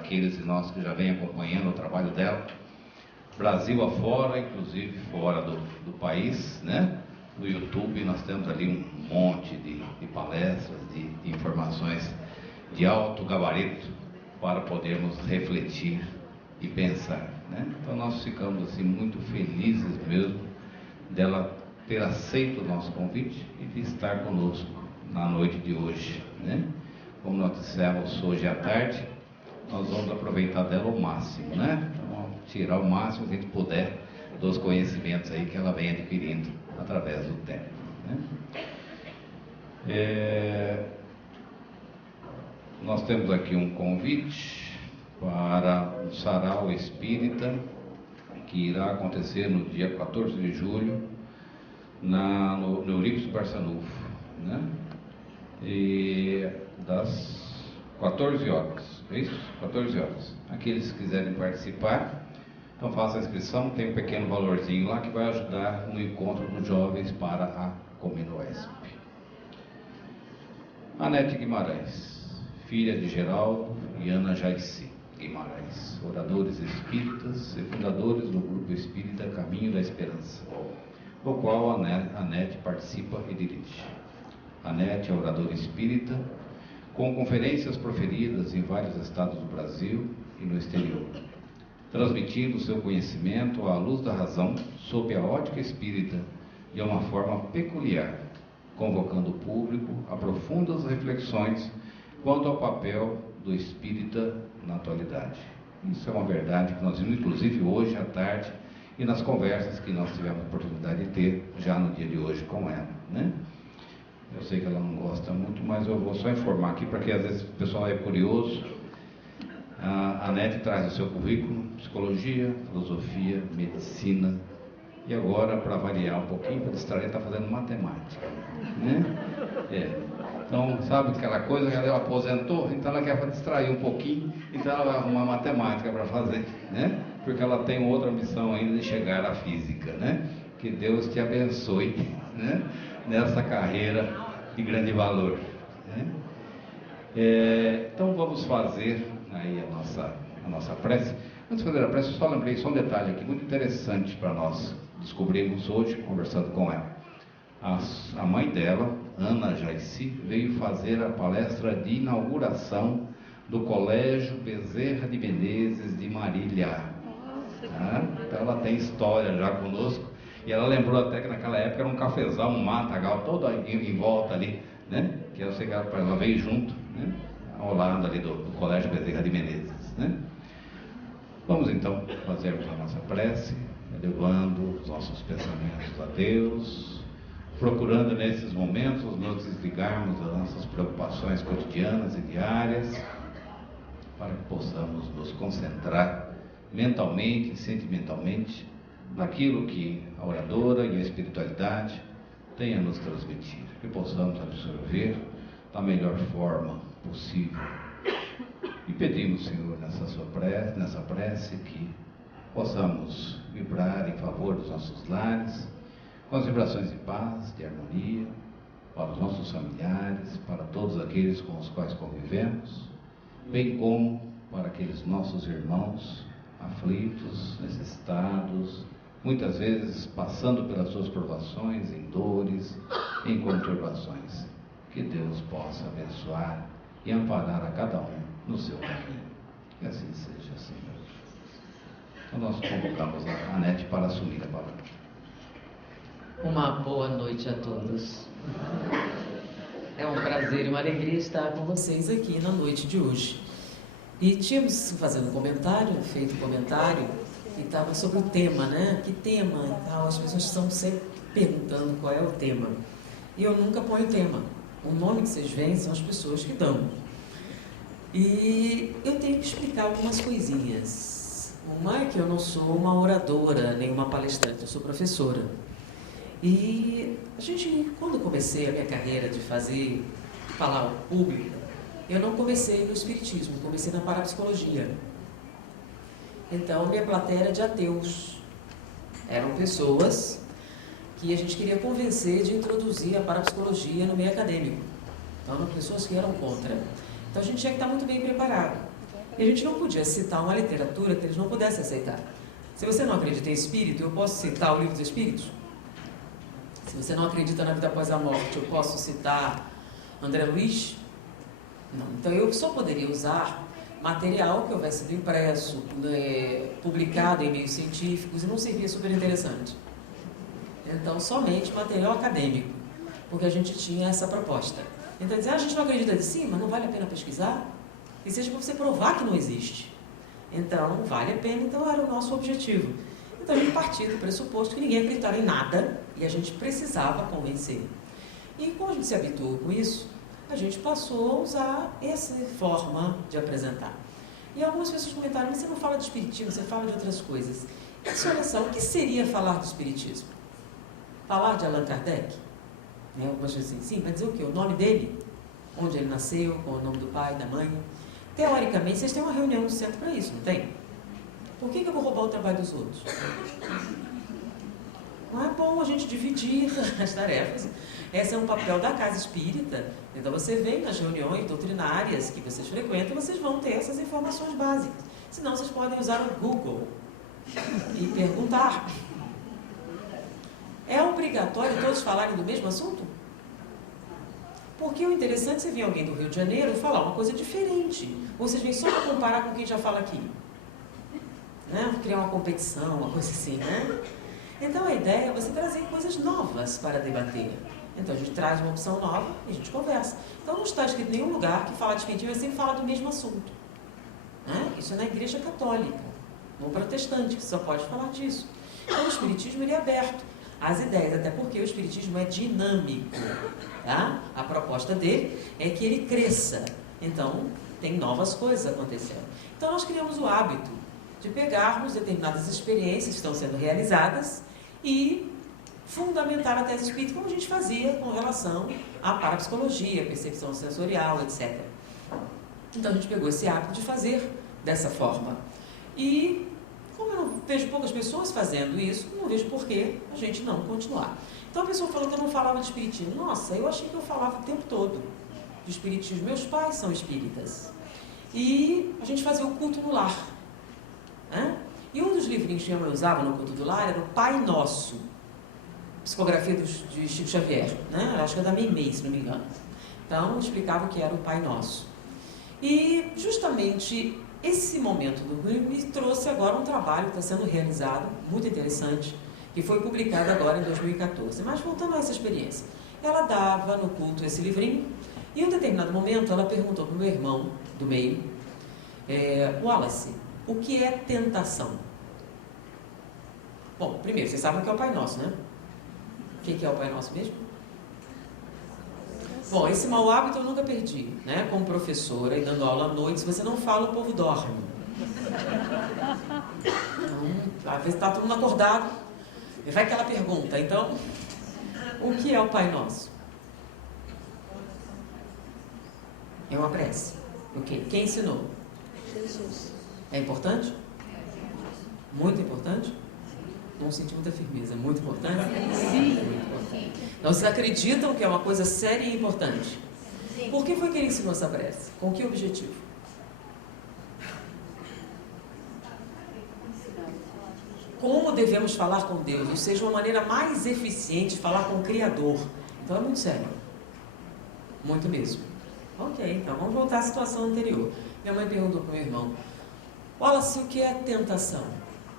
aqueles de nós que já vêm acompanhando o trabalho dela, Brasil afora, inclusive fora do país, né? No YouTube nós temos ali um monte de palestras, de informações de alto gabarito para podermos refletir e pensar, né? Então nós ficamos assim muito felizes mesmo dela ter aceito o nosso convite e de estar conosco na noite de hoje, né? Como nós dissemos hoje à tarde, nós vamos aproveitar dela o máximo, né? Então vamos tirar o máximo que a gente puder dos conhecimentos aí que ela vem adquirindo através do tempo, né? Nós temos aqui um convite para um sarau espírita que irá acontecer no dia 14 de julho no Eurípides Barçanufo, né? E das 14 horas, é isso? 14 horas. Aqueles que quiserem participar, então faça a inscrição, tem um pequeno valorzinho lá que vai ajudar no encontro dos jovens para a Cominoesp. Anete Guimarães, filha de Geraldo e Ana Jaici Guimarães, oradores espíritas e fundadores do Grupo Espírita Caminho da Esperança, do qual a Anete participa e dirige. A Anete é oradora espírita, com conferências proferidas em vários estados do Brasil e no exterior, transmitindo seu conhecimento à luz da razão, sob a ótica espírita, de uma forma peculiar, convocando o público a profundas reflexões quanto ao papel do espírita na atualidade. Isso é uma verdade que nós vimos, inclusive, hoje à tarde, e nas conversas que nós tivemos a oportunidade de ter já no dia de hoje com ela, né? Eu sei que ela não gosta muito, mas eu vou só informar aqui, porque às vezes o pessoal é curioso. A Anete traz o seu currículo: psicologia, filosofia, medicina, e agora, para variar um pouquinho, para distrair, está fazendo matemática, né? Então, sabe aquela coisa que ela aposentou, então ela quer distrair um pouquinho, então ela vai arrumar matemática para fazer, né? Porque ela tem outra missão ainda de chegar à física, né? Que Deus te abençoe, né? Nessa carreira de grande valor, né? Então vamos fazer aí a nossa prece. Antes de fazer a prece, eu só lembrei só um detalhe aqui muito interessante para nós descobrimos hoje, conversando com ela. A mãe dela, Ana Jaici, veio fazer a palestra de inauguração do Colégio Bezerra de Menezes de Marília. Então ela tem história já conosco, e ela lembrou até que naquela época era um cafezal, um matagal todo em volta ali, né? Que eu sei que ela veio junto, né? Ao lado ali do Colégio Bezerra de Menezes, né? Vamos então fazermos a nossa prece, elevando os nossos pensamentos a Deus, procurando nesses momentos nos desligarmos das nossas preocupações cotidianas e diárias, para que possamos nos concentrar mentalmente e sentimentalmente naquilo que a oradora e a espiritualidade têm a nos transmitir, que possamos absorver da melhor forma possível. E pedimos, Senhor, nessa prece, que possamos vibrar em favor dos nossos lares, com as vibrações de paz, de harmonia, para os nossos familiares, para todos aqueles com os quais convivemos, bem como para aqueles nossos irmãos aflitos, necessitados, muitas vezes passando pelas suas provações, em dores, em conturbações. Que Deus possa abençoar e amparar a cada um no seu caminho. Que assim seja, Senhor. Então nós convocamos a Anete para assumir a palavra. Uma boa noite a todos. É um prazer e uma alegria estar com vocês aqui na noite de hoje. E tínhamos fazendo feito um comentário, e estava sobre o tema, né? Que tema e tal. As pessoas estão sempre perguntando qual é o tema. E eu nunca ponho tema. O nome que vocês veem são as pessoas que dão. E eu tenho que explicar algumas coisinhas. Uma é que eu não sou uma oradora, nem uma palestrante, eu sou professora. E quando eu comecei a minha carreira de falar ao público, eu não comecei no espiritismo, comecei na parapsicologia. Então, minha plateia era de ateus. Eram pessoas que a gente queria convencer de introduzir a parapsicologia no meio acadêmico. Então, eram pessoas que eram contra. Então, a gente tinha que estar muito bem preparado. E a gente não podia citar uma literatura que eles não pudessem aceitar. Se você não acredita em espírito, eu posso citar o Livro dos Espíritos? Se você não acredita na vida após a morte, eu posso citar André Luiz? Não. Então eu só poderia usar material que houvesse sido impresso, publicado em meios científicos, e não seria super interessante. Então, somente material acadêmico, porque a gente tinha essa proposta. Então, dizer, a gente não acredita de cima, não vale a pena pesquisar? E seja para você provar que não existe. Então, vale a pena, então era o nosso objetivo. Então, a gente partia do pressuposto que ninguém acreditava em nada, e a gente precisava convencer. E como a gente se habituou com isso, a gente passou a usar essa forma de apresentar. E algumas pessoas comentaram, mas você não fala de espiritismo, você fala de outras coisas. Olha só, o que seria falar de espiritismo? Falar de Allan Kardec? Algumas pessoas assim, sim, vai dizer o quê? O nome dele? Onde ele nasceu, com o nome do pai, da mãe? Teoricamente, vocês têm uma reunião no centro para isso, não tem? Por que eu vou roubar o trabalho dos outros? Não é bom a gente dividir as tarefas. Esse é um papel da casa espírita. Então, você vem nas reuniões doutrinárias que vocês frequentam, vocês vão ter essas informações básicas. Senão, vocês podem usar o Google e perguntar. É obrigatório todos falarem do mesmo assunto? Porque o interessante é você vir alguém do Rio de Janeiro e falar uma coisa diferente. Ou vocês vêm só para comparar com quem já fala aqui. Né? Criar uma competição, uma coisa assim, né? Então, a ideia é você trazer coisas novas para debater. Então, a gente traz uma opção nova e a gente conversa. Então, não está escrito em nenhum lugar que fala de espiritismo, mas sempre fala do mesmo assunto. Né? Isso é na Igreja Católica, no protestante, que só pode falar disso. Então, o espiritismo ele é aberto às ideias, até porque o espiritismo é dinâmico. Tá? A proposta dele é que ele cresça. Então, tem novas coisas acontecendo. Então, nós criamos o hábito de pegarmos determinadas experiências que estão sendo realizadas e fundamentar a tese espírita, como a gente fazia com relação à parapsicologia, percepção sensorial, etc. Então, a gente pegou esse hábito de fazer dessa forma. E, como eu não vejo poucas pessoas fazendo isso, não vejo por que a gente não continuar. Então, a pessoa falou que eu não falava de espiritismo. Nossa, eu achei que eu falava o tempo todo de espiritismo. Meus pais são espíritas. E a gente fazia o culto no lar. Né? E um dos livrinhos que eu usava no culto do lar era o Pai Nosso, psicografia de Chico Xavier, né? Acho que é da Meimei, se não me engano. Então, explicava o que era o Pai Nosso. E, justamente, esse momento do Rio me trouxe agora um trabalho que está sendo realizado, muito interessante, que foi publicado agora em 2014. Mas, voltando a essa experiência, ela dava no culto esse livrinho, e em um determinado momento ela perguntou para o meu irmão do meio, Wallace, o que é tentação? Bom, primeiro, vocês sabem o que é o Pai Nosso, né? O que é o Pai Nosso mesmo? Bom, esse mau hábito eu nunca perdi, né? Como professora e dando aula à noite, se você não fala, o povo dorme. Então, às vezes está todo mundo acordado, e vai aquela pergunta. Então, o que é o Pai Nosso? É uma prece. O quê? Quem ensinou? Jesus. É importante? Muito importante? Não senti muita firmeza. Muito importante? Sim. Muito importante. Então, vocês acreditam que é uma coisa séria e importante? Sim. Por que foi que ele ensinou essa prece? Com que objetivo? Como devemos falar com Deus? Ou seja, uma maneira mais eficiente de falar com o Criador. Então, é muito sério. Muito mesmo. Ok, então vamos voltar à situação anterior. Minha mãe perguntou para o meu irmão, Wallace, o que é tentação?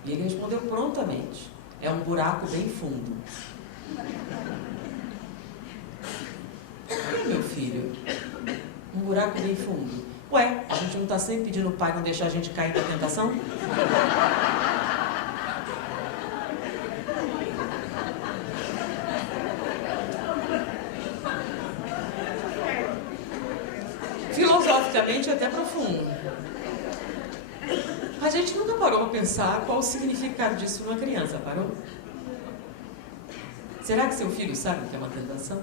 E ele respondeu prontamente, é um buraco bem fundo. E meu filho? Um buraco bem fundo. Ué, a gente não está sempre pedindo o pai não deixar a gente cair na tentação? Filosoficamente até profundo. A gente nunca parou para pensar qual o significado disso numa criança, parou? Será que seu filho sabe o que é uma tentação?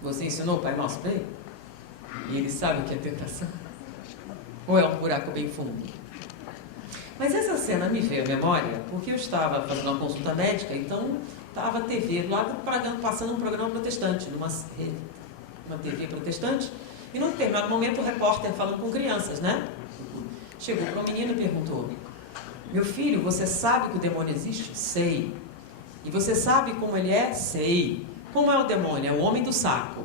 Você ensinou o Pai Nosso para ele? E ele sabe o que é tentação? Ou é um buraco bem fundo? Mas essa cena me veio à memória porque eu estava fazendo uma consulta médica, então estava a TV do lado passando um programa protestante, numa TV protestante, e num determinado momento o repórter falando com crianças, né? chegou para o menino e perguntou: meu filho, você sabe que o demônio existe? Sei. E você sabe como ele é? Sei. Como é o demônio? É o homem do saco.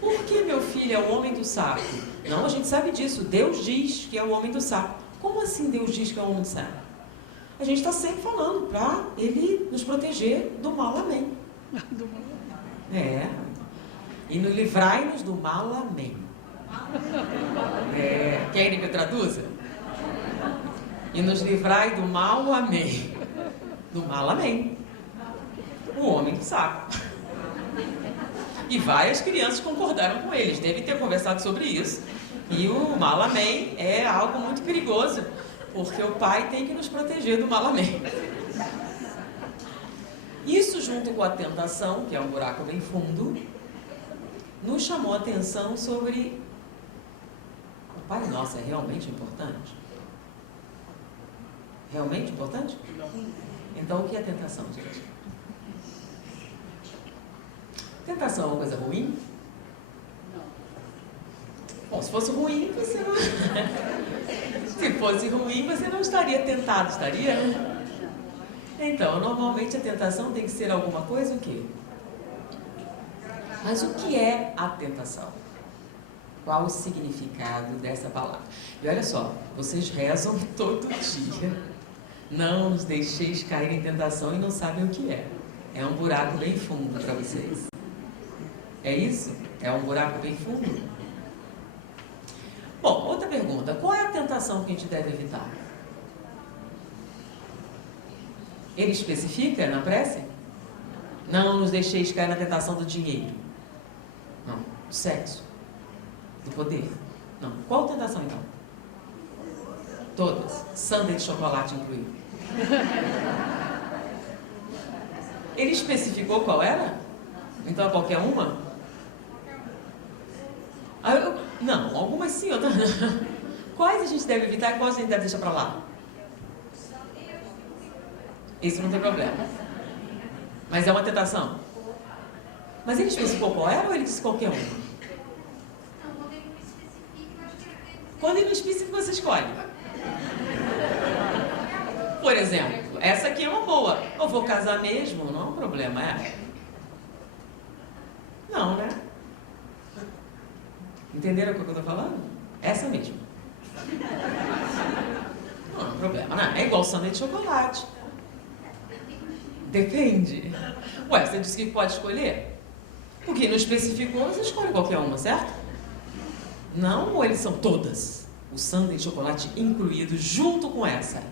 Por que, meu filho, é o homem do saco? Não, a gente sabe disso. Deus diz que é o homem do saco. Como assim Deus diz que é o homem do saco? A gente está sempre falando para ele nos proteger do mal, amém. É. E nos livrai-nos do mal, amém. É. Querem que eu traduza? E nos livrai do mal, amém. Do mal, amém. O homem do saco. E várias crianças concordaram com eles. Devem ter conversado sobre isso. E o mal, amém, é algo muito perigoso. Porque o pai tem que nos proteger do mal, amém. Isso, junto com a tentação, que é um buraco bem fundo, nos chamou a atenção sobre... O Pai Nosso é realmente importante? Realmente importante? Então, o que é tentação, gente? Tentação é uma coisa ruim? Bom, se fosse ruim, você não... Se fosse ruim, você não estaria tentado, estaria? Então, normalmente a tentação tem que ser alguma coisa o quê? Mas o que é a tentação? Qual o significado dessa palavra? E olha só, vocês rezam todo dia. Não nos deixeis cair em tentação e não sabem o que é. É um buraco bem fundo para vocês. É isso? É um buraco bem fundo? Bom, outra pergunta. Qual é a tentação que a gente deve evitar? Ele especifica na prece? Não nos deixeis cair na tentação do dinheiro. Não. Do sexo. Do poder. Não. Qual tentação, então? Todas. Sundae de chocolate incluído. Ele especificou qual era? Então é qualquer uma? Não, algumas sim, outras não. Quais a gente deve evitar e quais a gente deve deixar para lá? Isso não tem problema. Mas é uma tentação. Mas ele especificou qual era ou ele disse qualquer uma? Quando ele não especifica, você escolhe. Por exemplo, essa aqui é uma boa. Eu vou casar mesmo? Não é um problema, é? Não, né? Entenderam o que eu estou falando? Essa mesmo. Não é um problema, né? É igual sundae de chocolate. Depende. Ué, você disse que pode escolher? Porque não especificou, você escolhe qualquer uma, certo? Não, ou eles são todas? O sundae de chocolate incluído junto com essa.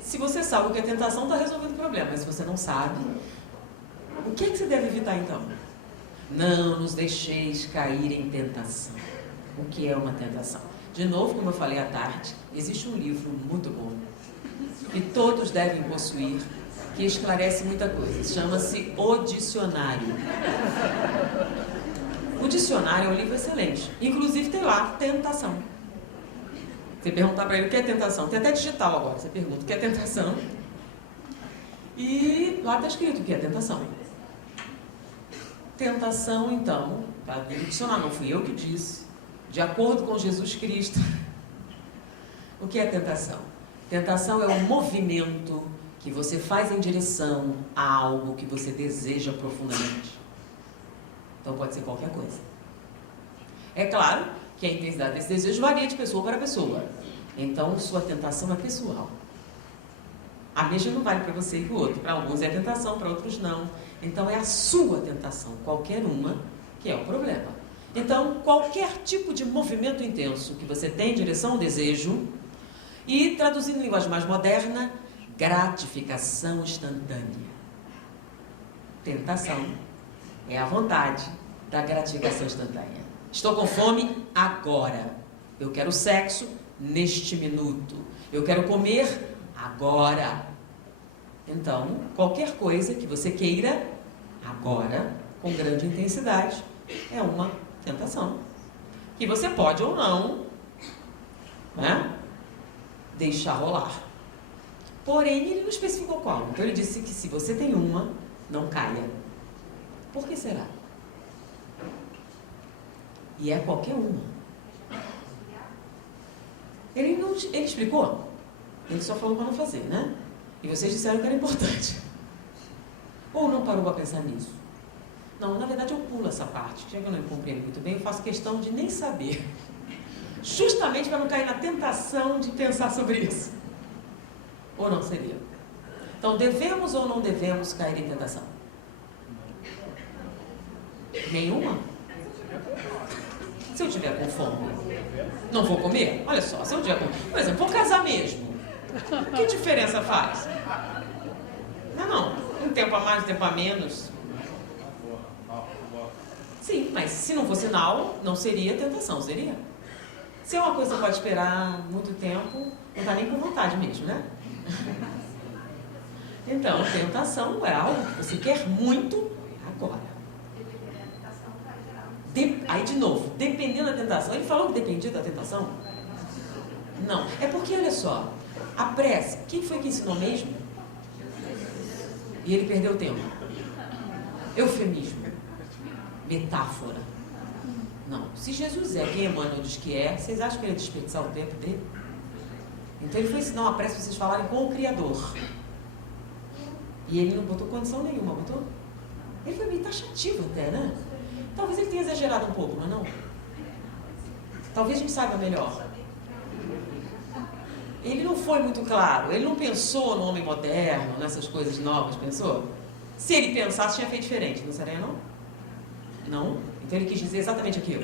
Se você sabe o que é tentação, está resolvido o problema. Mas se você não sabe, o que é que você deve evitar então? Não nos deixeis cair em tentação. O que é uma tentação? De novo, como eu falei à tarde, existe um livro muito bom que todos devem possuir, que esclarece muita coisa. Chama-se O Dicionário. O Dicionário é um livro excelente. Inclusive tem lá tentação. Você perguntar para ele o que é tentação. Tem até digital agora. Você pergunta o que é tentação. E lá está escrito o que é tentação. Tentação, então, para o dicionário, não fui eu que disse. De acordo com Jesus Cristo. O que é tentação? Tentação é um movimento que você faz em direção a algo que você deseja profundamente. Então pode ser qualquer coisa. É claro que a intensidade desse desejo varia de pessoa para pessoa. Então sua tentação é pessoal. A mesma não vale para você e para o outro. Para alguns é tentação, para outros não. Então é a sua tentação, qualquer uma, que é o problema. Então, qualquer tipo de movimento intenso que você tem em direção ao desejo, e traduzindo em linguagem mais moderna, gratificação instantânea. Tentação é a vontade da gratificação instantânea. Estou com fome agora. Eu quero sexo neste minuto. Eu quero comer agora. Então, qualquer coisa que você queira agora, com grande intensidade, é uma tentação. Que você pode ou não, né, deixar rolar. Porém, ele não especificou qual. Então, ele disse que se você tem uma, não caia. Por que será? E é qualquer uma. Ele explicou? Ele só falou para não fazer, né? E vocês disseram que era importante. Ou não parou para pensar nisso? Não, na verdade eu pulo essa parte. Já que eu não compreendo muito bem, eu faço questão de nem saber. Justamente para não cair na tentação de pensar sobre isso. Ou não seria? Então, devemos ou não devemos cair em tentação? Nenhuma? Se eu tiver com fome, não vou comer? Olha só, se eu tiver com fome, por exemplo, vou casar mesmo. Que diferença faz? Não. Um tempo a mais, um tempo a menos. Sim, mas se não fosse não seria tentação, seria? Se é uma coisa que pode esperar muito tempo, não está nem com vontade mesmo, né? Então, tentação é algo que você quer muito agora. Aí, de novo, dependendo da tentação. Ele falou que dependia da tentação? Não. É porque, olha só, a prece, quem foi que ensinou mesmo? E ele perdeu tempo. Eufemismo. Metáfora. Não. Se Jesus é quem Emmanuel diz que é, vocês acham que ele ia desperdiçar o tempo dele? Então ele foi ensinar uma prece para vocês falarem com o Criador. E ele não botou condição nenhuma, botou? Ele foi meio taxativo até, né? Talvez ele tenha exagerado um pouco, não é não? Talvez a gente saiba melhor. Ele não foi muito claro, ele não pensou no homem moderno, nessas coisas novas, pensou? Se ele pensasse, tinha feito diferente, não seria não? Não? Então ele quis dizer exatamente aquilo.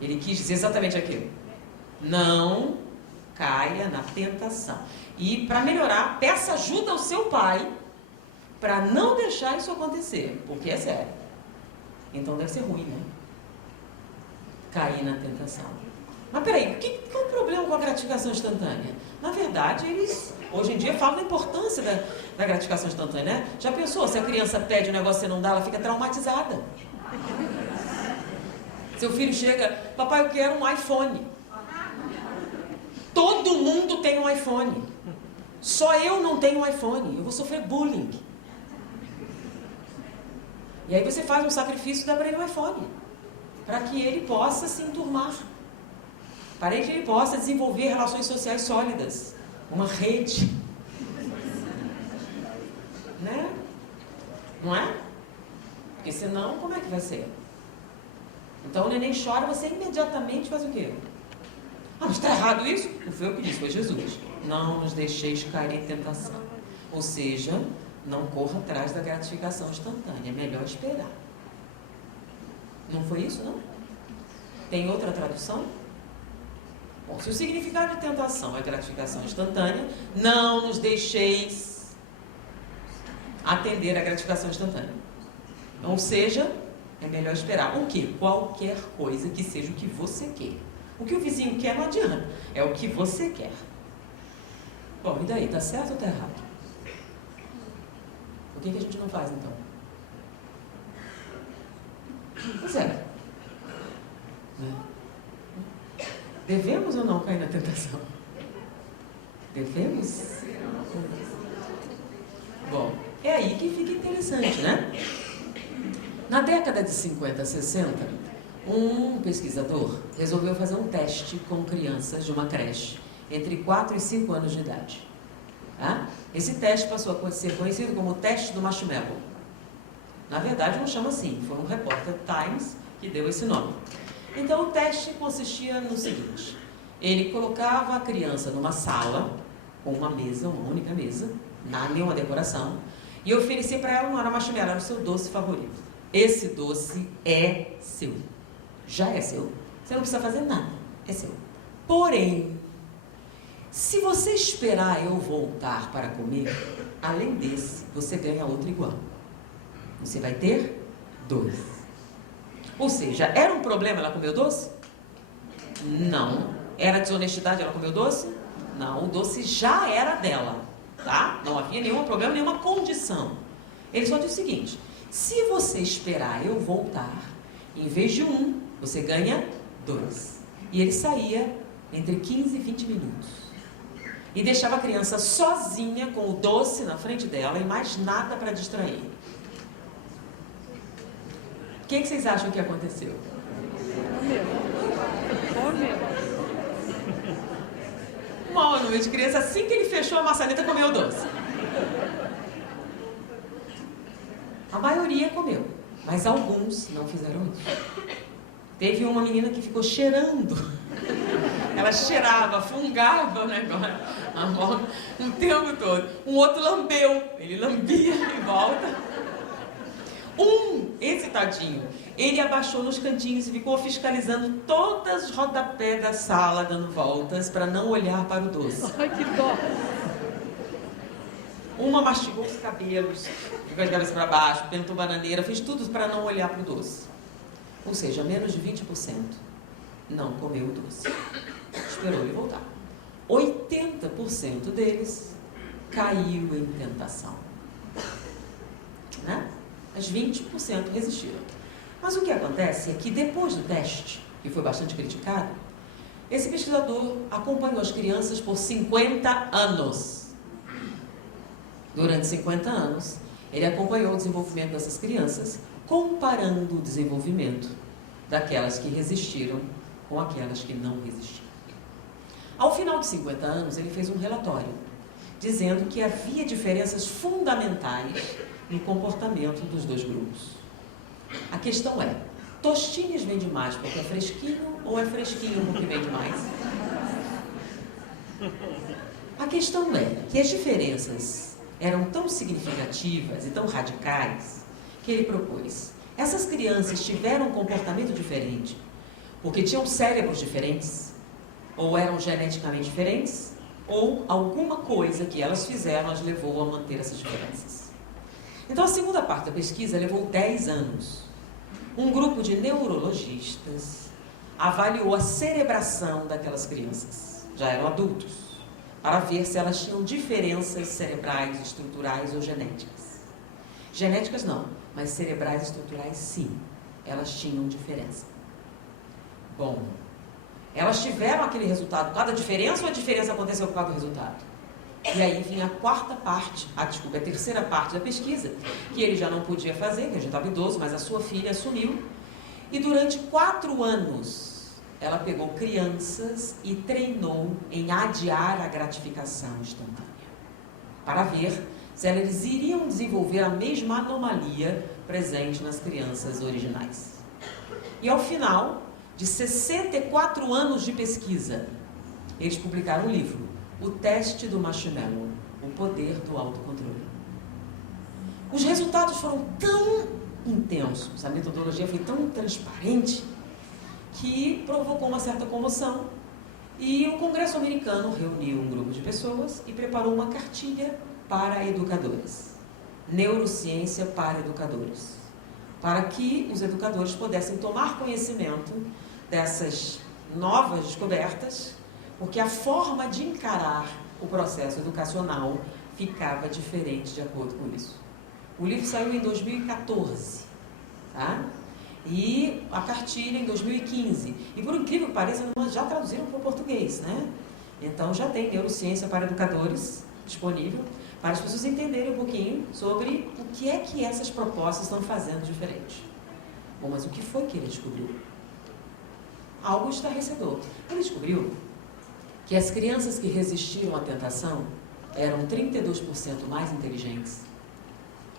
Ele quis dizer exatamente aquilo. Não caia na tentação. E para melhorar, peça ajuda ao seu pai para não deixar isso acontecer, porque é sério. Então deve ser ruim, né? Cair na tentação. Mas peraí, qual é o problema com a gratificação instantânea? Na verdade, eles hoje em dia falam da importância da gratificação instantânea, né? Já pensou, se a criança pede um negócio e você não dá, ela fica traumatizada. Seu filho chega, papai, eu quero um iPhone. Todo mundo tem um iPhone. Só eu não tenho um iPhone. Eu vou sofrer bullying. E aí você faz um sacrifício e dá para ele um iPhone. Para que ele possa se enturmar. Para que ele possa desenvolver relações sociais sólidas. Uma rede. Né? Não é? Porque senão, como é que vai ser? Então o neném chora, você imediatamente faz o quê? Ah, mas está errado isso? Não foi eu que disse, foi Jesus. Não nos deixeis cair em tentação. Ou seja, não corra atrás da gratificação instantânea. É melhor esperar. Não foi isso, não? Tem outra tradução? Bom, se o significado de tentação é gratificação instantânea, não nos deixeis atender à gratificação instantânea. Ou seja, é melhor esperar. O quê? Qualquer coisa que seja o que você quer. O que o vizinho quer não adianta. É o que você quer. Bom, e daí? Está certo ou está errado? O que a gente não faz, então? Pois é. Devemos ou não cair na tentação? Devemos? Bom, é aí que fica interessante, né? Na década de 50, 60, um pesquisador resolveu fazer um teste com crianças de uma creche entre 4 e 5 anos de idade. Tá? Esse teste passou a ser conhecido como o teste do marshmallow. Na verdade, não chama assim, foi um repórter Times que deu esse nome. Então, o teste consistia no seguinte: ele colocava a criança numa sala, com uma mesa, uma única mesa, nenhuma decoração, e oferecia para ela, não era marshmallow, era o seu doce favorito. Esse doce é seu. Já é seu. Você não precisa fazer nada. É seu. Porém, se você esperar eu voltar para comer, além desse, você ganha outro igual. Você vai ter 2. Ou seja, era um problema ela comer o doce? Não. Era desonestidade ela comer o doce? Não. O doce já era dela. Tá? Não havia nenhum problema, nenhuma condição. Ele só disse o seguinte: se você esperar eu voltar, em vez de 1, você ganha 2. E ele saía entre 15 e 20 minutos. e deixava a criança sozinha com o doce na frente dela e mais nada para distrair. O que vocês acham que aconteceu? Uma noite, criança, assim que ele fechou a maçaneta, comeu o doce. A maioria comeu, mas alguns não fizeram isso. Teve uma menina que ficou cheirando. Ela cheirava, fungava o negócio o tempo todo. Um outro lambeu, ele lambia em volta. Esse tadinho, ele abaixou nos cantinhos e ficou fiscalizando todas as rodapés da sala, dando voltas para não olhar para o doce. Ai, que dó! Uma mastigou os cabelos, ficou de cabeça para baixo, pentou bananeira, fez tudo para não olhar para o doce. Ou seja, menos de 20% não comeu o doce. Esperou ele voltar. 80% deles caiu em tentação. Né? As 20% resistiram. Mas o que acontece é que depois do teste, que foi bastante criticado, esse pesquisador acompanhou as crianças por 50 anos. Durante 50 anos, ele acompanhou o desenvolvimento dessas crianças, comparando o desenvolvimento daquelas que resistiram com aquelas que não resistiram. Ao final de 50 anos, ele fez um relatório, dizendo que havia diferenças fundamentais no comportamento dos dois grupos. A questão é, Tostines vende mais porque é fresquinho ou é fresquinho porque vende mais? A questão é que as diferenças eram tão significativas e tão radicais que ele propôs. Essas crianças tiveram um comportamento diferente porque tinham cérebros diferentes, ou eram geneticamente diferentes, ou alguma coisa que elas fizeram as levou a manter essas diferenças. Então, a segunda parte da pesquisa levou 10 anos. Um grupo de neurologistas avaliou a cerebração daquelas crianças, já eram adultos, para ver se elas tinham diferenças cerebrais, estruturais ou genéticas. Genéticas não, mas cerebrais e estruturais sim, elas tinham diferença. Bom, elas tiveram aquele resultado por causa da diferença ou a diferença aconteceu por causa do resultado? E aí vinha a terceira parte da pesquisa, que ele já não podia fazer, que ele já estava idoso, mas a sua filha assumiu. E durante 4 anos, ela pegou crianças e treinou em adiar a gratificação instantânea, para ver se eles iriam desenvolver a mesma anomalia presente nas crianças originais. E ao final de 64 anos de pesquisa, eles publicaram um livro, O Teste do Marshmallow, o poder do autocontrole. Os resultados foram tão intensos, a metodologia foi tão transparente, que provocou uma certa comoção, e o Congresso americano reuniu um grupo de pessoas e preparou uma cartilha para educadores, neurociência para educadores, para que os educadores pudessem tomar conhecimento dessas novas descobertas, porque a forma de encarar o processo educacional ficava diferente de acordo com isso. O livro saiu em 2014, tá? E a cartilha em 2015. E por incrível que pareça, nós já traduziram para o português, né? Então já tem neurociência para educadores disponível, para as pessoas entenderem um pouquinho sobre o que é que essas propostas estão fazendo diferente. Bom, mas o que foi que ele descobriu? Algo estarrecedor. Ele descobriu que as crianças que resistiram à tentação eram 32% mais inteligentes,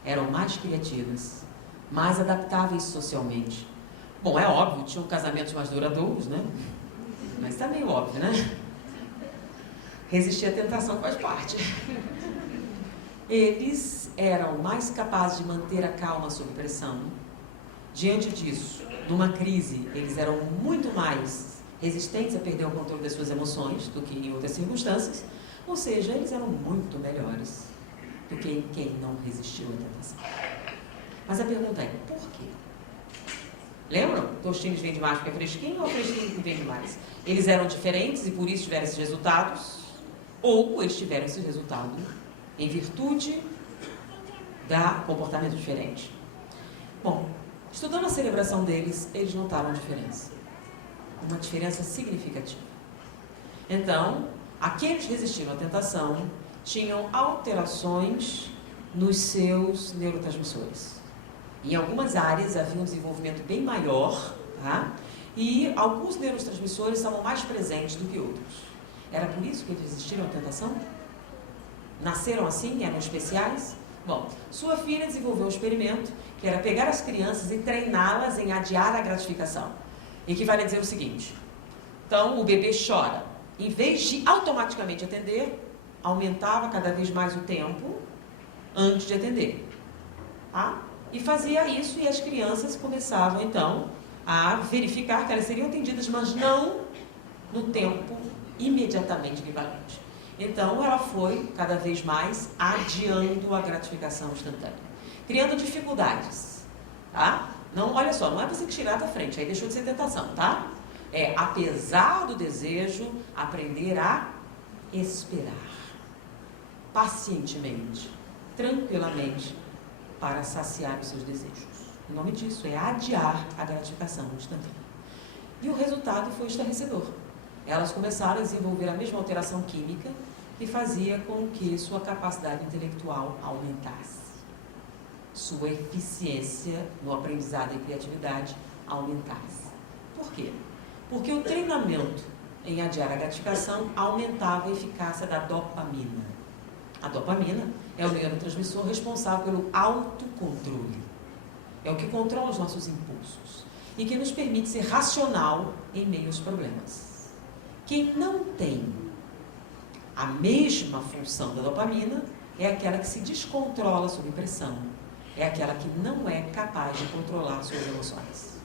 eram mais criativas, mais adaptáveis socialmente. Bom, é óbvio, tinham casamentos mais duradouros, né? Mas tá meio óbvio, né? Resistir à tentação faz parte. Eles eram mais capazes de manter a calma sob pressão. Diante disso, numa crise, eles eram muito mais resistentes a perder o controle das suas emoções do que em outras circunstâncias. Ou seja, eles eram muito melhores do que quem não resistiu à tentação. Mas a pergunta é, por quê? Lembram? Tostines vende mais porque é fresquinho ou fresquinho que vende mais? Eles eram diferentes e por isso tiveram esses resultados? Ou eles tiveram esse resultado em virtude da comportamento diferente? Bom, estudando a celebração deles, eles notaram a diferença. Uma diferença significativa. Então, Aqueles que resistiram à tentação tinham alterações nos seus neurotransmissores. Em algumas áreas havia um desenvolvimento bem maior, tá? E alguns neurotransmissores estavam mais presentes do que outros. Era por isso que eles resistiram à tentação? Nasceram assim? Eram especiais? Bom, sua filha desenvolveu um experimento que era pegar as crianças e treiná-las em adiar a gratificação. Equivale a dizer o seguinte: então o bebê chora. Em vez de automaticamente atender, aumentava cada vez mais o tempo antes de atender. Tá? E fazia isso e as crianças começavam então a verificar que elas seriam atendidas, mas não no tempo imediatamente equivalente. Então ela foi cada vez mais adiando a gratificação instantânea, criando dificuldades. Tá? Não, olha só, não é você tirar da frente, aí deixou de ser tentação, tá? É, apesar do desejo, aprender a esperar pacientemente, tranquilamente, para saciar os seus desejos. O nome disso é adiar a gratificação instantânea. E o resultado foi estarrecedor. Elas começaram a desenvolver a mesma alteração química que fazia com que sua capacidade intelectual aumentasse. Sua eficiência no aprendizado e criatividade aumentasse. Por quê? Porque o treinamento em adiar a gratificação aumentava a eficácia da dopamina. A dopamina é o neurotransmissor responsável pelo autocontrole. É o que controla os nossos impulsos e que nos permite ser racional em meio aos problemas. Quem não tem a mesma função da dopamina é aquela que se descontrola sob pressão. É aquela que não é capaz de controlar suas emoções.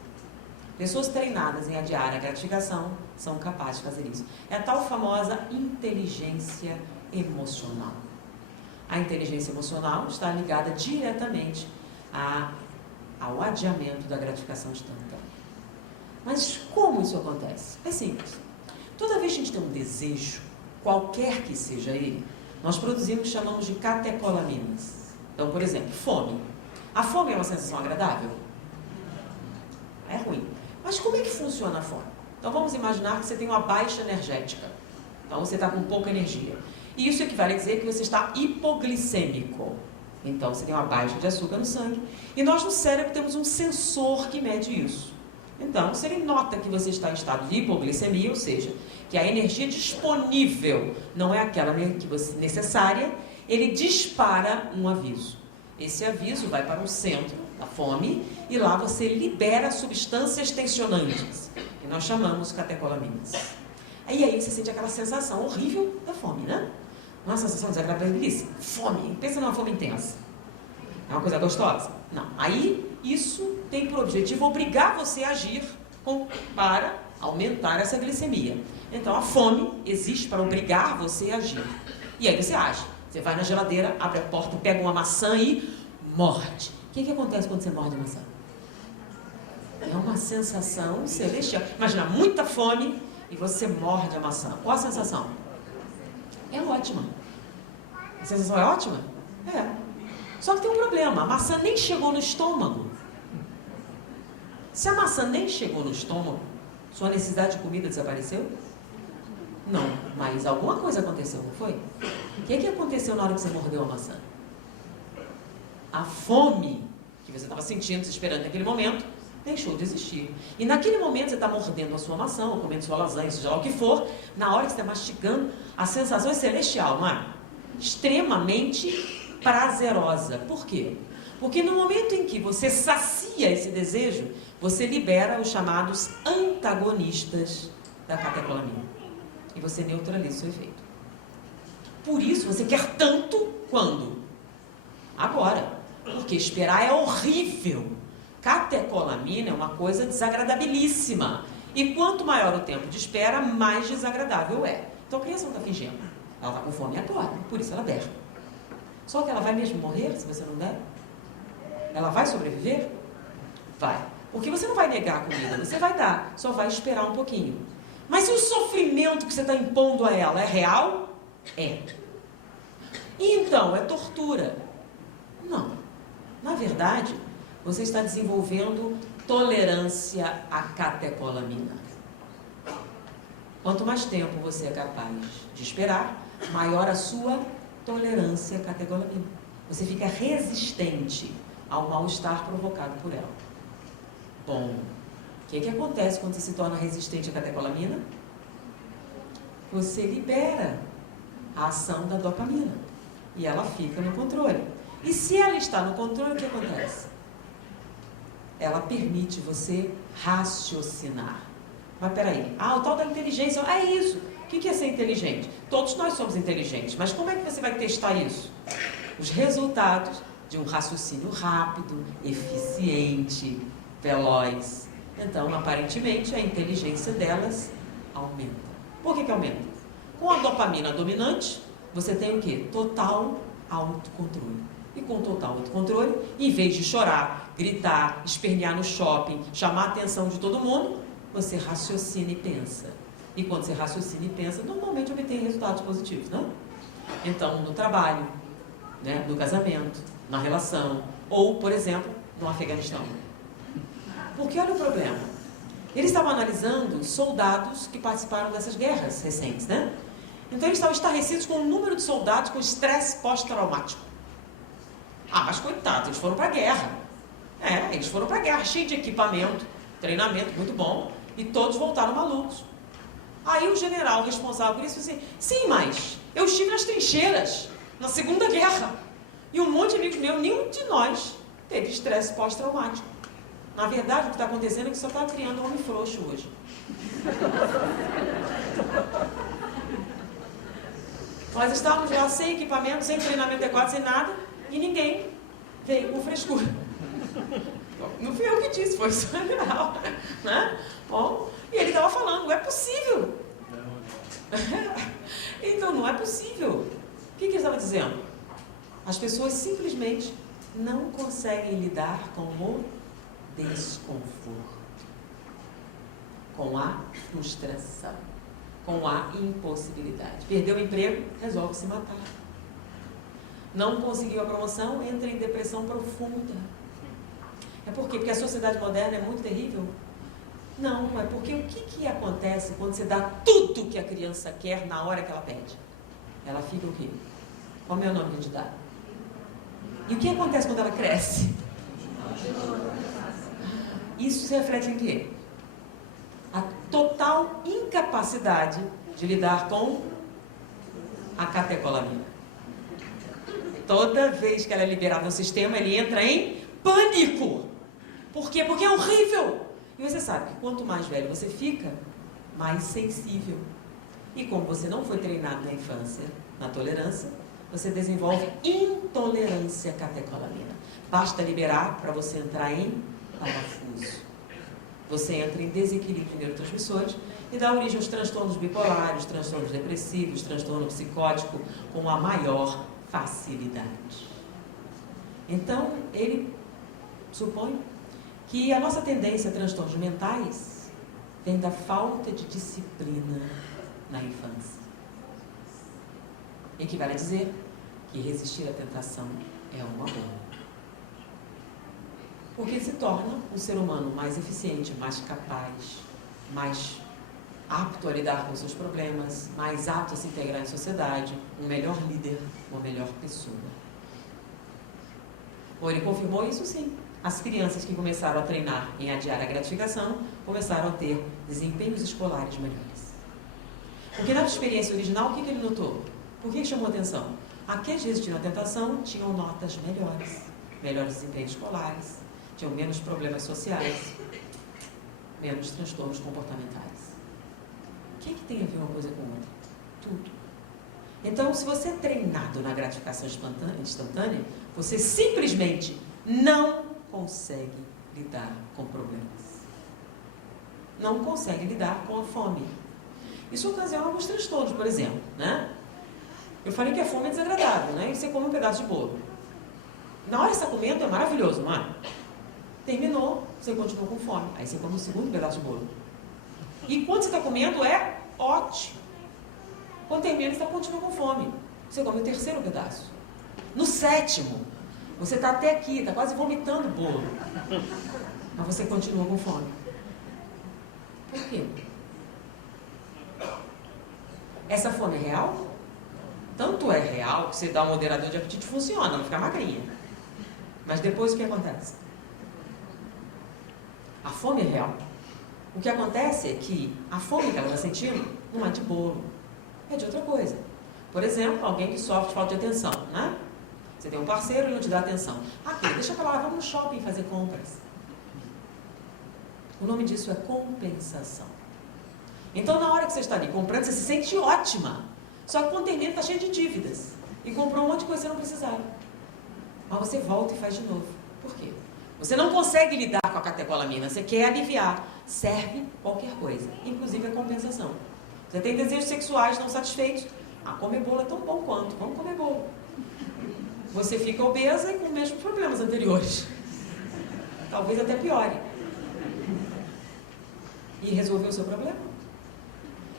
Pessoas treinadas em adiar a gratificação são capazes de fazer isso. É a tal famosa inteligência emocional. A inteligência emocional está ligada diretamente ao adiamento da gratificação instantânea. Mas como isso acontece? É simples. Toda vez que a gente tem um desejo, qualquer que seja ele, nós produzimos o que chamamos de catecolaminas. Então, por exemplo, fome. A fome é uma sensação agradável? É ruim. Mas como é que funciona a fome? Então vamos imaginar que você tem uma baixa energética. Então você está com pouca energia. E isso equivale a dizer que você está hipoglicêmico. Então você tem uma baixa de açúcar no sangue. E nós no cérebro temos um sensor que mede isso. Então, se ele nota que você está em estado de hipoglicemia, ou seja, que a energia disponível não é aquela que você necessária, ele dispara um aviso. Esse aviso vai para um centro da fome e lá você libera substâncias tensionantes, que nós chamamos catecolaminas. E aí você sente aquela sensação horrível da fome, né? Uma sensação desagradávelíssima. Fome. Pensa numa fome intensa. É uma coisa gostosa? Não. Aí isso tem por objetivo obrigar você a agir para aumentar essa glicemia. Então a fome existe para obrigar você a agir. E aí você age. Você vai na geladeira, abre a porta, pega uma maçã e morde. O que acontece quando você morde a maçã? É uma sensação celestial. Imagina, muita fome e você morde a maçã. Qual a sensação? É ótima. A sensação é ótima? É. Só que tem um problema. A maçã nem chegou no estômago. Se a maçã nem chegou no estômago, sua necessidade de comida desapareceu? Não, mas alguma coisa aconteceu, não foi? O que aconteceu na hora que você mordeu a maçã? A fome que você estava sentindo, esperando naquele momento, deixou de existir. E naquele momento você está mordendo a sua maçã, ou comendo sua lasanha, seja lá o que for, na hora que você está mastigando, a sensação é celestial, não é? Extremamente prazerosa. Por quê? Porque no momento em que você sacia esse desejo, você libera os chamados antagonistas da catecolamina. E você neutraliza o seu efeito. Por isso você quer tanto quando? Agora. Porque esperar é horrível. Catecolamina é uma coisa desagradabilíssima. E quanto maior o tempo de espera, mais desagradável é. Então a criança não está fingindo. Ela está com fome agora, por isso ela deve. Só que ela vai mesmo morrer se você não der? Ela vai sobreviver? Vai. Porque você não vai negar a comida, você vai dar, só vai esperar um pouquinho. Mas se o sofrimento que você está impondo a ela é real? É. E então, é tortura? Não. Na verdade, você está desenvolvendo tolerância à catecolamina. Quanto mais tempo você é capaz de esperar, maior a sua tolerância à catecolamina. Você fica resistente ao mal-estar provocado por ela. Bom, o que acontece quando você se torna resistente à catecolamina? Você libera a ação da dopamina e ela fica no controle. E se ela está no controle, o que acontece? Ela permite você raciocinar. Mas peraí, o tal da inteligência, é isso. O que é ser inteligente? Todos nós somos inteligentes, mas como é que você vai testar isso? Os resultados de um raciocínio rápido, eficiente, veloz. Então, aparentemente, a inteligência delas aumenta. Por que aumenta? Com a dopamina dominante, você tem o quê? Total autocontrole. E com total autocontrole, em vez de chorar, gritar, espernear no shopping, chamar a atenção de todo mundo, você raciocina e pensa. E quando você raciocina e pensa, normalmente obtém resultados positivos, não? Então, no trabalho, né, no casamento, na relação, ou, por exemplo, no Afeganistão. Porque olha o problema. Eles estavam analisando soldados que participaram dessas guerras recentes, né? Então eles estavam estarrecidos com o número de soldados com estresse pós-traumático. Mas coitados, eles foram para a guerra. Eles foram para a guerra, cheio de equipamento, treinamento muito bom, e todos voltaram malucos. Aí o general responsável por isso disse assim, sim, mas eu estive nas trincheiras, na Segunda Guerra, e um monte de amigos meus, nenhum de nós teve estresse pós-traumático. Na verdade, o que está acontecendo é que só está criando um homem frouxo hoje. Nós estávamos lá sem equipamento, sem treinamento adequado, sem nada, e ninguém veio com frescura. Não fui eu que disse, foi o general, né? Bom, e ele estava falando, não é possível. Então, não é possível. O que ele estava dizendo? As pessoas simplesmente não conseguem lidar com o desconforto, com a frustração, com a impossibilidade. Perdeu o emprego, resolve se matar. Não conseguiu a promoção, entra em depressão profunda. É por quê? Porque a sociedade moderna é muito terrível? Não, é porque o que acontece quando você dá tudo que a criança quer na hora que ela pede? Ela fica o quê? Qual é o nome que a gente dá? E o que acontece quando ela cresce? Isso se reflete em quê? A total incapacidade de lidar com a catecolamina. Toda vez que ela é liberada no sistema, ele entra em pânico. Por quê? Porque é horrível. E você sabe que quanto mais velho você fica, mais sensível. E como você não foi treinado na infância, na tolerância, você desenvolve intolerância à catecolamina. Basta liberar para você entrar em parafuso. Você entra em desequilíbrio de neurotransmissores e dá origem aos transtornos bipolares, transtornos depressivos, transtorno psicótico com a maior facilidade. Então, ele supõe que a nossa tendência a transtornos mentais vem da falta de disciplina na infância. Equivale a dizer que resistir à tentação é uma boa. Porque se torna um ser humano mais eficiente, mais capaz, mais apto a lidar com seus problemas, mais apto a se integrar em sociedade, um melhor líder, uma melhor pessoa. Bom, ele confirmou isso sim. As crianças que começaram a treinar em adiar a gratificação começaram a ter desempenhos escolares melhores. Porque na experiência original, o que ele notou? Por que chamou a atenção? Aqueles que resistiram à tentação tinham notas melhores, melhores desempenhos escolares, tinham menos problemas sociais, menos transtornos comportamentais. O que tem a ver uma coisa com outra? Tudo. Então, se você é treinado na gratificação instantânea, você simplesmente não consegue lidar com problemas. Não consegue lidar com a fome. Isso ocasiona alguns transtornos, por exemplo, né? Eu falei que a fome é desagradável, né? E você come um pedaço de bolo. Na hora que você está comendo é maravilhoso, não é? Terminou, você continua com fome. Aí você come o segundo pedaço de bolo. E quando você está comendo é ótimo. Quando termina, você continua com fome. Você come o terceiro pedaço. No sétimo, você está até aqui, está quase vomitando o bolo. Mas você continua com fome. Por quê? Essa fome é real? Tanto é real que você dá um moderador de apetite, funciona, não fica magrinha. Mas depois o que acontece? A fome é real. O que acontece é que a fome que ela está sentindo não é de bolo, é de outra coisa. Por exemplo, alguém que sofre de falta de atenção, né? Você tem um parceiro e não te dá atenção. Aqui, deixa pra lá, vamos no shopping fazer compras. O nome disso é compensação. Então, na hora que você está ali comprando, você se sente ótima. Só que quando termina, está cheio de dívidas. E comprou um monte de coisa que você não precisava. Mas você volta e faz de novo. Por quê? Você não consegue lidar com a catecolamina. Você quer aliviar. Serve qualquer coisa, inclusive a compensação. Você tem desejos sexuais não satisfeitos. Comer bolo é tão bom quanto. Vamos comer bolo. Você fica obesa e com os mesmos problemas anteriores. Talvez até piore. E resolveu o seu problema.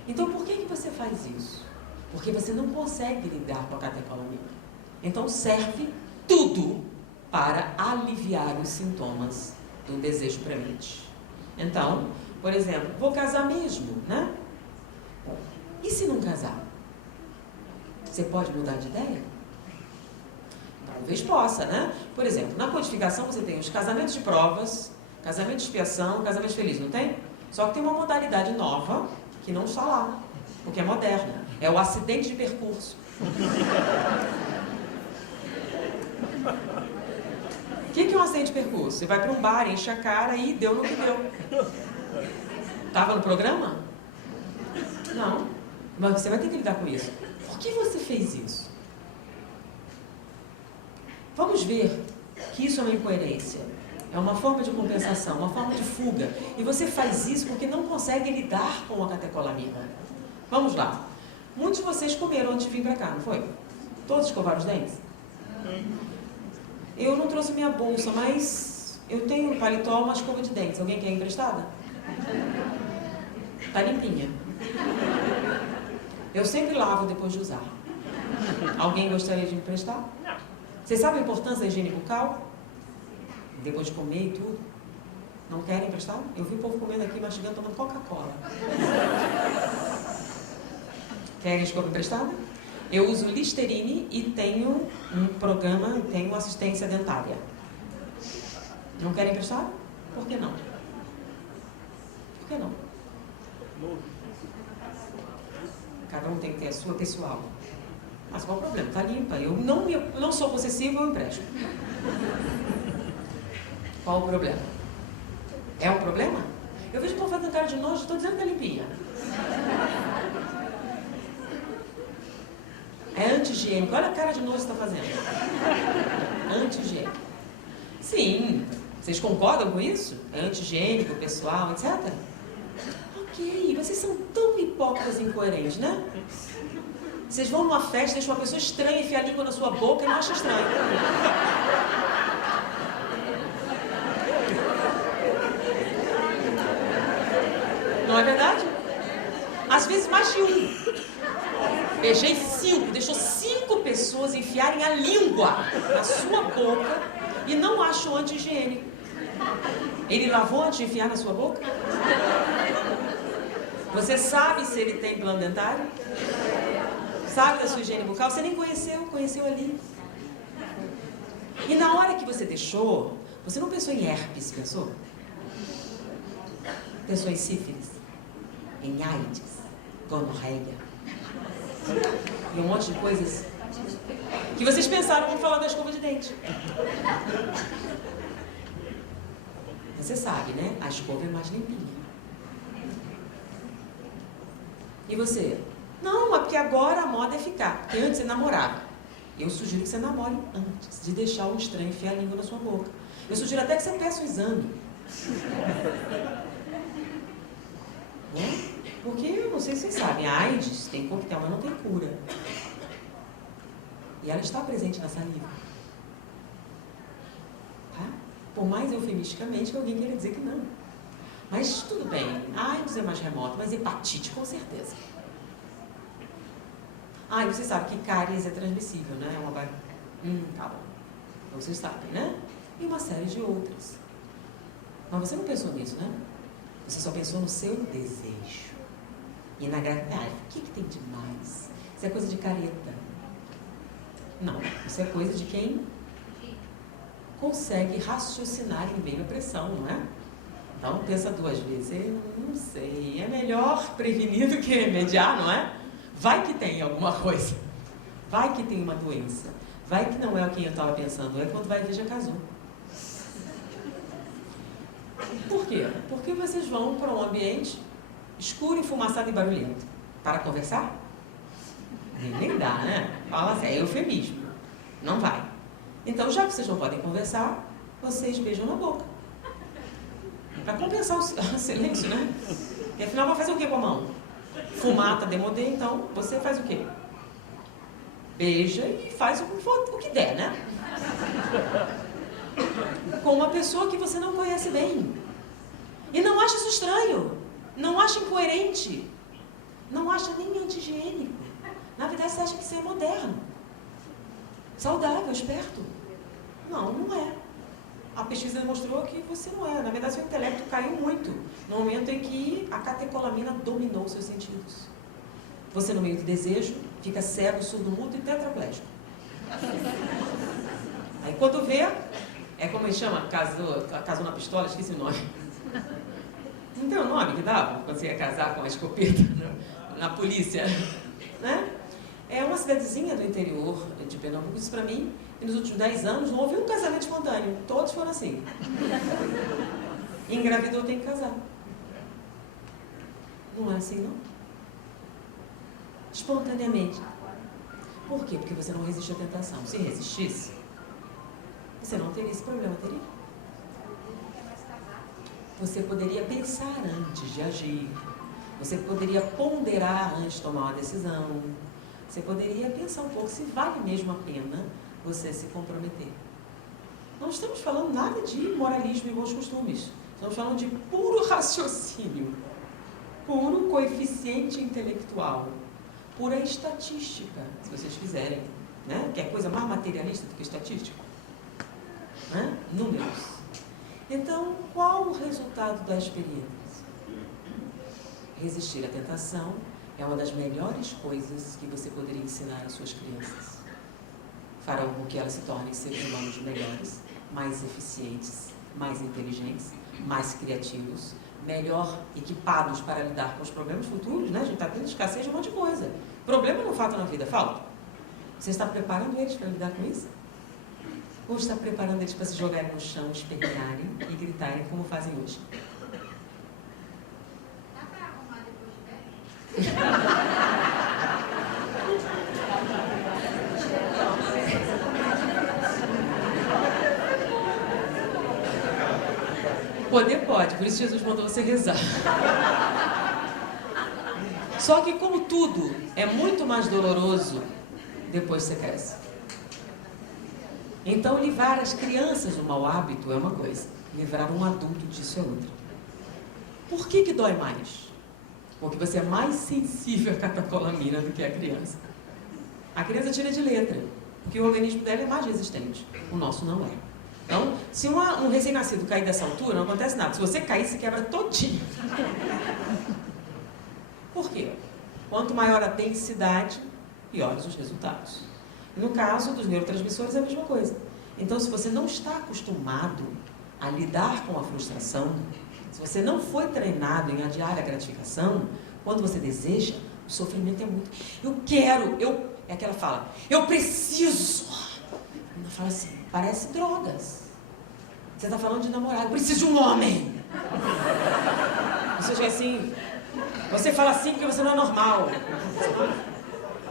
Então, por que você faz isso? Porque você não consegue lidar com a catecolamina. Então, serve tudo para aliviar os sintomas do desejo premente. Então, por exemplo, vou casar mesmo, né? E se não casar? Você pode mudar de ideia? Talvez possa, né? Por exemplo, na codificação você tem os casamentos de provas, casamento de expiação, casamento feliz, não tem? Só que tem uma modalidade nova que não está lá, porque é moderna. É o acidente de percurso. O que é um acidente de percurso? Você vai para um bar, enche a cara e deu no que deu. Estava no programa? Não. Mas você vai ter que lidar com isso. Por que você fez isso? Vamos ver que isso é uma incoerência. É uma forma de compensação, uma forma de fuga. E você faz isso porque não consegue lidar com a catecolamina. Vamos lá. Muitos de vocês comeram antes de vir para cá, não foi? Todos escovaram os dentes? Eu não trouxe minha bolsa, mas eu tenho um paletó, uma escova de dentes. Alguém quer emprestada? Tá limpinha. Eu sempre lavo depois de usar. Alguém gostaria de me emprestar? Não. Vocês sabem a importância da higiene bucal? Depois de comer e tudo? Não querem emprestar? Eu vi o povo comendo aqui, mastigando, tomando Coca-Cola. Querem escova emprestada? Eu uso Listerine e tenho um programa, tenho assistência dentária. Não querem emprestar? Por que não? Por que não? Cada um tem que ter a sua pessoal. Mas qual o problema? Está limpa. Eu não sou possessivo, eu empresto. Qual o problema? É um problema? Eu vejo o povo fazendo cara de nojo, estou dizendo que é limpinha. É anti-higiênico. Olha a cara de nojo que você está fazendo. Anti-higiênico. Sim. Vocês concordam com isso? É anti-higiênico, pessoal, etc? Ok. Vocês são tão hipócritas e incoerentes, né? Vocês vão numa festa, deixam uma pessoa estranha enfiar a língua na sua boca e não acham estranho. Não é verdade? Às vezes mais de um. Beijei 5, deixou 5 pessoas enfiarem a língua na sua boca e não achou anti-higiênico. Ele lavou antes de enfiar na sua boca? Você sabe se ele tem plano dentário? Sabe da sua higiene bucal? Você nem conheceu ali. E na hora que você deixou, você não pensou em herpes, pensou? Pensou em sífilis, em AIDS, gonorreia e um monte de coisas que vocês pensaram, vamos falar da escova de dente. Você sabe, né? A escova é mais limpinha. E você? Não, é porque agora a moda é ficar. Porque antes você namorava. Eu sugiro que você namore antes de deixar um estranho enfiar a língua na sua boca. Eu sugiro até que você peça um exame. Porque, eu não sei se vocês sabem, a AIDS tem coquetel, mas não tem cura. E ela está presente na saliva. Tá? Por mais eufemisticamente que alguém queira dizer que não. Mas tudo bem, a AIDS é mais remota, mas hepatite com certeza. E você sabe que cáries é transmissível, né? É uma tá bom. Então vocês sabem, né? E uma série de outras. Mas você não pensou nisso, né? Você só pensou no seu desejo. inagradável. O que tem de mais? Isso é coisa de careta. Não, isso é coisa de quem consegue raciocinar em meio à pressão, não é? Então, pensa duas vezes. Eu não sei, é melhor prevenir do que remediar, não é? Vai que tem alguma coisa. Vai que tem uma doença. Vai que não é o que eu estava pensando. É quando vai ver, já casou. Por quê? Porque vocês vão para um ambiente escuro, enfumaçado e barulhento. Para conversar? Nem dá, né? Fala assim, é eufemismo. Não vai. Então, já que vocês não podem conversar, vocês beijam na boca. Para compensar o silêncio, né? Porque afinal vai fazer o que com a mão? Fumar, tá demodê, então você faz o quê? Beija e faz o que der, né? Com uma pessoa que você não conhece bem. E não acha isso estranho. Não acha incoerente. Não acha nem anti-higiênico. Na verdade, você acha que isso é moderno. Saudável, esperto. Não, não é. A pesquisa demonstrou que você não é. Na verdade, seu intelecto caiu muito no momento em que a catecolamina dominou seus sentidos. Você, no meio do desejo, fica cego, surdo, mudo e tetraplégico. Aí, quando vê, é como ele chama? Casou na pistola, esqueci o nome. Não tem o nome que dava quando você ia casar com a escopeta na polícia, né? É uma cidadezinha do interior de Pernambuco, disse para mim, e nos últimos 10 anos não houve um casamento espontâneo. Todos foram assim. Engravidou, tem que casar. Não é assim, não? Espontaneamente. Por quê? Porque você não resiste à tentação. Se resistisse, você não teria esse problema, teria? Você poderia pensar antes de agir. Você poderia ponderar antes de tomar uma decisão. Você poderia pensar um pouco se vale mesmo a pena você se comprometer. Não estamos falando nada de moralismo e bons costumes. Estamos falando de puro raciocínio, puro coeficiente intelectual, pura estatística, se vocês quiserem. Né? Que é coisa mais materialista do que estatística. Né? Números. Então, qual o resultado da experiência? Resistir à tentação é uma das melhores coisas que você poderia ensinar às suas crianças. Farão com que elas se tornem seres humanos melhores, mais eficientes, mais inteligentes, mais criativos, melhor equipados para lidar com os problemas futuros, né? A gente está tendo escassez de um monte de coisa. Problema não falta na vida, falta. Você está preparando eles para lidar com isso? Ou está preparando eles para se jogarem no chão, espernearem e gritarem como fazem hoje? Dá para arrumar depois de velho? Poder pode, por isso Jesus mandou você rezar. Só que como tudo é muito mais doloroso, depois você cresce. Então livrar as crianças do mau hábito é uma coisa, livrar um adulto disso é outra. Por que dói mais? Porque você é mais sensível à catecolamina do que a criança. A criança tira de letra, porque o organismo dela é mais resistente. O nosso não é. Então, se um recém-nascido cair dessa altura, não acontece nada. Se você cair, se quebra todinho. Por quê? Quanto maior a densidade, piores os resultados. No caso dos neurotransmissores é a mesma coisa. Então, se você não está acostumado a lidar com a frustração, se você não foi treinado em adiar a gratificação, quando você deseja, o sofrimento é muito. É aquela fala, eu preciso. Ela fala assim, parece drogas. Você está falando de namorado, eu preciso de um homem. Você já assim, você fala assim porque você não é normal.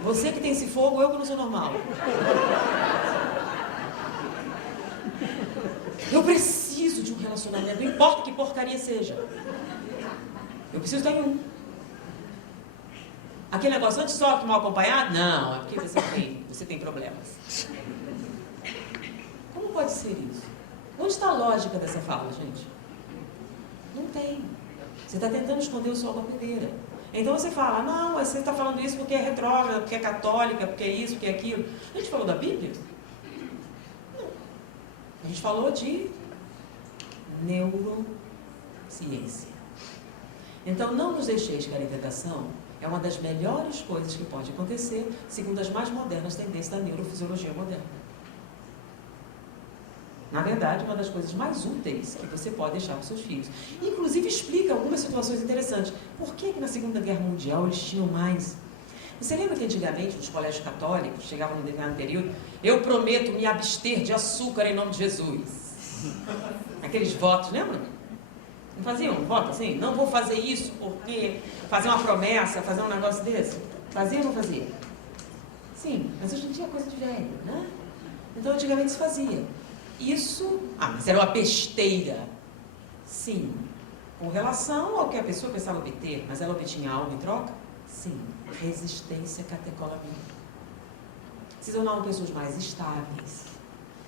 Você que tem esse fogo, eu que não sou normal. Eu preciso de um relacionamento, não importa que porcaria seja. Eu preciso estar em um. Aquele negócio, antes só que mal acompanhado? Não, é porque você tem problemas. Como pode ser isso? Onde está a lógica dessa fala, gente? Não tem. Você está tentando esconder o sol da peneira. Então você fala, não, você está falando isso porque é retrógrada, porque é católica, porque é isso, porque é aquilo. A gente falou da Bíblia? Não. A gente falou de neurociência. Então não nos deixeis cair em tentação É uma das melhores coisas que pode acontecer, segundo as mais modernas tendências da neurofisiologia moderna. Na verdade, uma das coisas mais úteis que você pode deixar para os seus filhos. Inclusive, explica algumas situações interessantes. Por que na Segunda Guerra Mundial eles tinham mais? Você lembra que antigamente, nos colégios católicos, chegava num determinado período, eu prometo me abster de açúcar em nome de Jesus. Aqueles votos, lembra? Não faziam um voto assim? Não vou fazer isso porque fazer uma promessa, fazer um negócio desse. Fazia ou não fazia? Sim, mas hoje em dia é coisa de velho, né? Então antigamente se fazia. Isso, mas era uma besteira. Sim, com relação ao que a pessoa pensava obter, mas ela obtinha algo em troca? Sim, resistência catecolamina. Se tornavam pessoas mais estáveis,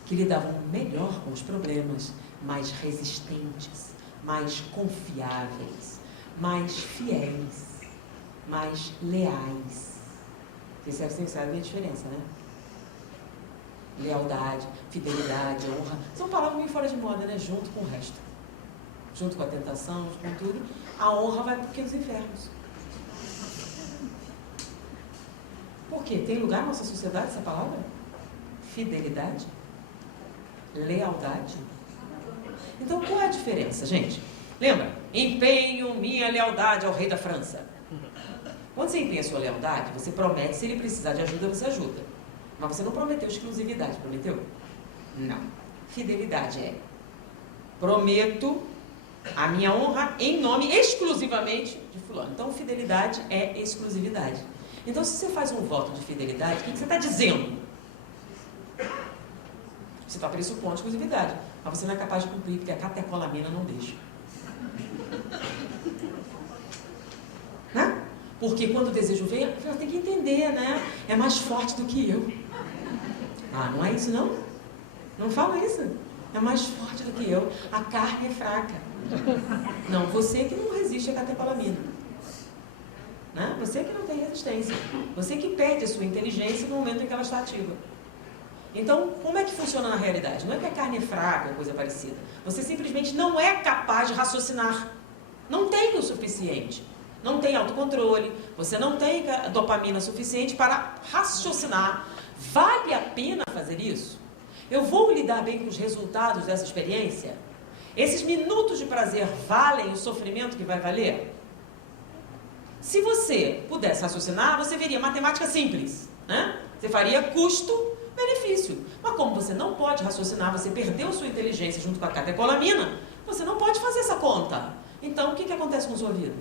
que lidavam melhor com os problemas, mais resistentes, mais confiáveis, mais fiéis, mais leais. Você sabe a diferença, né? Lealdade, fidelidade, honra. São palavras meio fora de moda, né? Junto com o resto. Junto com a tentação, junto com tudo. A honra vai para os infernos. Por quê? Tem lugar na nossa sociedade essa palavra? Fidelidade? Lealdade? Então, qual é a diferença, gente? Lembra? Empenho minha lealdade ao rei da França. Quando você empenha a sua lealdade, você promete, se ele precisar de ajuda, você ajuda. Mas você não prometeu exclusividade, prometeu? Não. Fidelidade é: prometo a minha honra em nome exclusivamente de fulano. Então, fidelidade é exclusividade. Então, se você faz um voto de fidelidade, o que você está dizendo? Você está pressupondo exclusividade, mas você não é capaz de cumprir, porque a catecolamina não deixa. Né? Porque quando o desejo vem, você tem que entender, né? É mais forte do que eu. Não é isso, não? Não fala isso. É mais forte do que eu. A carne é fraca. Não, você que não resiste à catecolamina. Né? Você que não tem resistência. Você que perde a sua inteligência no momento em que ela está ativa. Então, como é que funciona na realidade? Não é que a carne é fraca ou coisa parecida. Você simplesmente não é capaz de raciocinar. Não tem o suficiente. Não tem autocontrole. Você não tem dopamina suficiente para raciocinar. Vale a pena fazer isso? Eu vou lidar bem com os resultados dessa experiência? Esses minutos de prazer valem o sofrimento que vai valer? Se você pudesse raciocinar, você veria matemática simples, né? Você faria custo-benefício. Mas como você não pode raciocinar, você perdeu sua inteligência junto com a catecolamina, você não pode fazer essa conta. Então, o que acontece com a sua vida?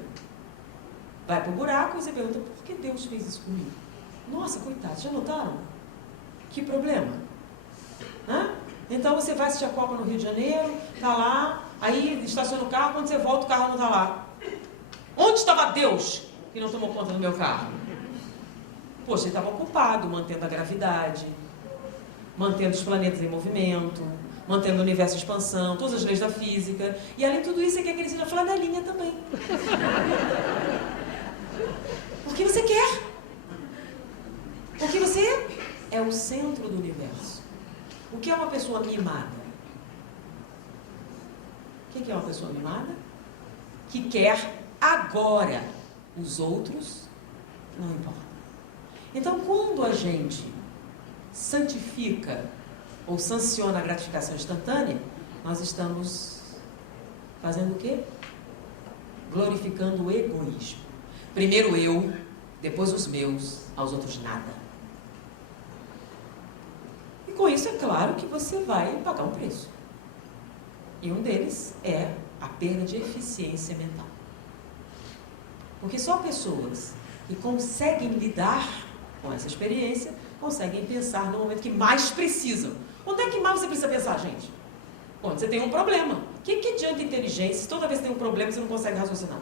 Vai para o buraco e você pergunta: por que Deus fez isso comigo? Nossa, coitado, já notaram? Que problema? Hã? Então você vai assistir a Copa no Rio de Janeiro, tá lá, aí estaciona o carro, quando você volta o carro não tá lá. Onde estava Deus que não tomou conta do meu carro? Poxa, ele estava ocupado mantendo a gravidade, mantendo os planetas em movimento, mantendo o universo em expansão, todas as leis da física, e além de tudo isso, você quer que ele seja flanelinha também. Porque você quer. Porque você é o centro do universo. O que é uma pessoa mimada? O que é uma pessoa mimada? Que quer agora. Os outros não importam. Então, quando a gente santifica ou sanciona a gratificação instantânea, nós estamos fazendo o quê? Glorificando o egoísmo. Primeiro eu, depois os meus, aos outros nada. E com isso é claro que você vai pagar um preço. E um deles é a perda de eficiência mental. Porque só pessoas que conseguem lidar com essa experiência conseguem pensar no momento que mais precisam. Onde é que mais você precisa pensar, gente? Quando você tem um problema. O que adianta inteligência se toda vez que tem um problema você não consegue raciocinar?